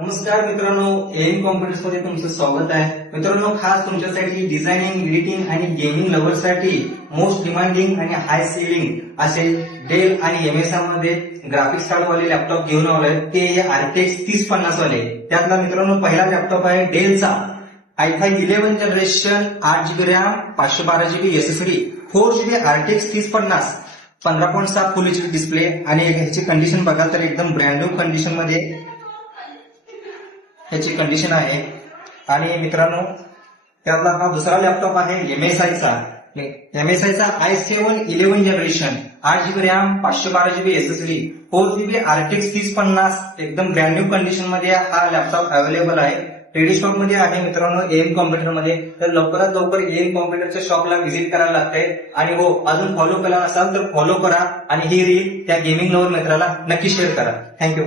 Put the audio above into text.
नमस्कार मित्रांनो, M computers मध्ये तुमचं स्वागत आहे. मित्रांनो, खास तुमच्यासाठी डिझायनिंग, एडिटिंग आणि गेमिंग लव्हर्ससाठी मोस्ट डिमांडिंग आणि हाय सेलिंग असे डेल आणि एमएसआय मध्ये ग्राफिक्स कार्ड वाले लॅपटॉप घेऊन आलोय. ते RTX 3050 वाले. त्यातला मित्रांनो पहिला लॅपटॉप आहे डेलचा i5 11 generation, 8GB RAM, 512GB SSD, 4GB RTX 3050, 15.7 फुल एचडी डिस्प्ले. आणि ह्याची कंडिशन बघाल तर एकदम ब्रँड न्यू कंडिशन मध्ये ह्याची कंडिशन आहे. आणि मित्रांनो, त्यातला हा दुसरा लॅपटॉप आहे MSIचा i7 11 generation, 8GB RAM, 512GB SSD, 4GB RTX 3050, एकदम ब्रँड न्यू कंडिशन मध्ये हा लॅपटॉप अवेलेबल आहे. रेडी स्टॉक मध्ये आहे मित्रांनो एम कॉम्प्युटर मध्ये. तर लवकरात लवकर एम कॉम्प्युटरच्या शॉपला व्हिजिट करायला लागतंय. आणि हो, अजून फॉलो केला नसाल तर फॉलो करा आणि ही रील त्या गेमिंग लव्हर मित्राला नक्की शेअर करा. थँक्यू.